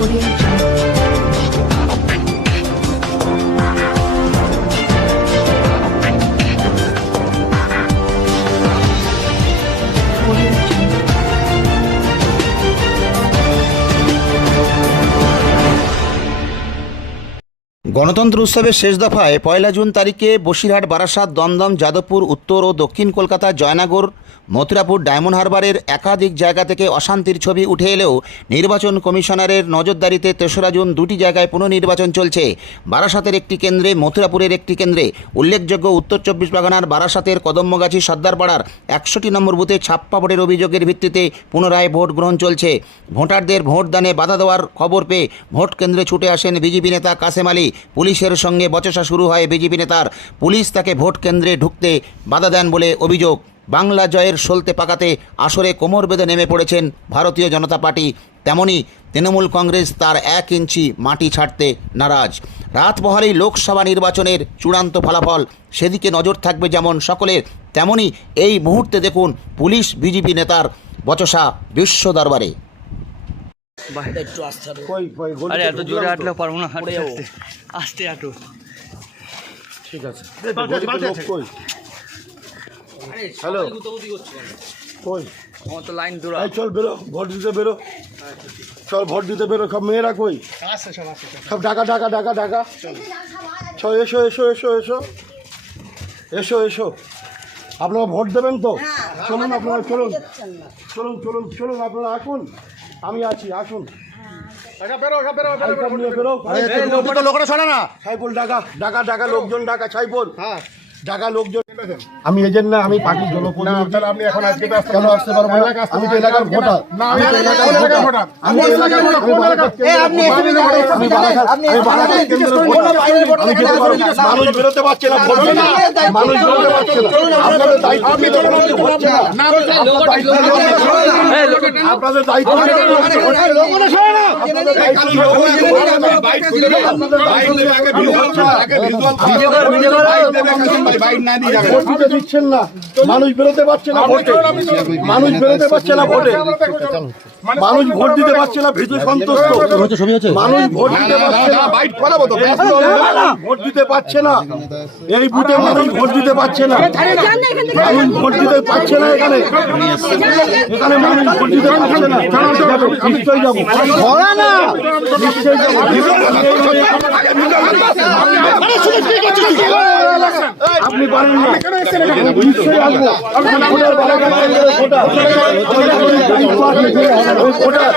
我的。গণতন্ত্র উৎসবের শেষ দফায় পয়লা জুন তারিখে বসিরহাট, বারাসাত, দমদম, যাদবপুর, উত্তর ও দক্ষিণ কলকাতা, জয়নগর, মথুরাপুর, ডায়মন্ড হারবারের একাধিক জায়গা থেকে অশান্তির ছবি উঠে এলেও নির্বাচন কমিশনারের নজরদারিতে তেসরা জুন দুটি জায়গায় পুনর্নির্বাচন চলছে। বারাসাতের একটি কেন্দ্রে, মথুরাপুরের একটি কেন্দ্রে উল্লেখযোগ্য উত্তর চব্বিশ পরগনার বারাসাতের কদম্বগাছি সর্দারপাড়ার একশোটি নম্বর বুথে ছাপ্পা ভোটের অভিযোগের ভিত্তিতে পুনরায় ভোট গ্রহণ চলছে। ভোটারদের ভোটদানে বাধা দেওয়ার খবর পেয়ে ভোট কেন্দ্রে ছুটে আসেন বিজেপি নেতা কাসেম আলী। পুলিশের সঙ্গে বচসা শুরু হয় বিজেপি নেতার। পুলিশ তাকে ভোট কেন্দ্রে ঢুকতে বাধা দেন বলে অভিযোগ। বাংলা জয়ের সলতে পাকাতে আসরে কোমর বেঁধে নেমে পড়েছেন ভারতীয় জনতা পার্টি। তেমনি তৃণমূল কংগ্রেস তার এক ইঞ্চি মাটি ছাড়তে নারাজ। রাত বহালেই লোকসভা নির্বাচনের চূড়ান্ত ফলাফল সেদিকে নজর থাকবে যেমন সকলের, তেমনি এই মুহূর্তে দেখুন পুলিশ বিজেপি নেতার বচসা বিশ্ব দরবারে। আরে। এত জোরে পারব না আস্তে ঠিক আছে। কই? হ্যালো। কই? আমার তো লাইন দৌড়া চল বেরো ভোট দিতে বেরো। চল ভোট দিতে বেরো সব মেয়েরা কই? সব ডাকা ডাকা ডাকা ডাকা। চল এসো এসো এসো এসো। এসো এসো। আপনারা ভোট দেবেন তো? চলুন আপনারা চলুন। চলুন চলুন চলুন আপনারা আসুন। আমি আছি আসুন। আইকাম নিয়ে বেরো। সাইফুল ডাকা ডাকা ডাকা লোকজন ডাকা সাইফুল। ডাকা লোকজন। আমি এজেন্ট না আমি পার্টির জনপ্রতিনিধি আপনি এখন আজকে কেন আসতে পারব আমি তো এলাকার ভোটার। আমি এলাকার ভোটার। আমি এলাকার আমি বারাসাত আমি বারাসাত কেন্দ্রের ভোটার আমি যেতে মানুষ বেরোতে পারছে না ভোট। মানুষ বেরোতে পারছে না। আপনাদের দায়িত্ব নিতে হচ্ছে না আপনাদের দায়িত্ব নিতে হচ্ছে না। আপনাদের দায়িত্ব দিচ্ছেন না মানুষ বেরোতে পারছে না ভোটে মানুষ বেরোতে পারছে না ভোটে মানুষ ভোট দিতে পারছে না ভীতু সন্তুষ্ট। মানুষ ভোট দিতে পারছে না। বাইট করাবো তো ভোট দিতে পারছে না। এই বুথে মানুষ ভোট দিতে পারছে না। মানুষ ভোট দিতে পারছে না এখানে। এখানে মানুষ ভোট দিতে পারছে না। যাব, নিশ্চয়ই যাব। নিশ্চয়ই আপনি পারেন না নিশ্চয়ই আসব ভোটার